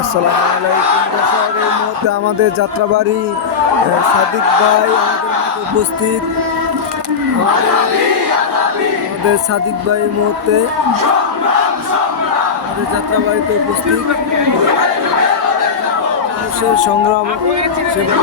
আসসালামু আলাইকুম দর্শক, এই মুহূর্তে আমাদের যাত্রাবাড়ি সাদিক ভাই আমাদের মাঝে উপস্থিত। আমাদের সাদিক ভাই এই মুহূর্তে আমাদের যাত্রাবাড়িতে উপস্থিত। মানুষের সংগ্রাম সেবা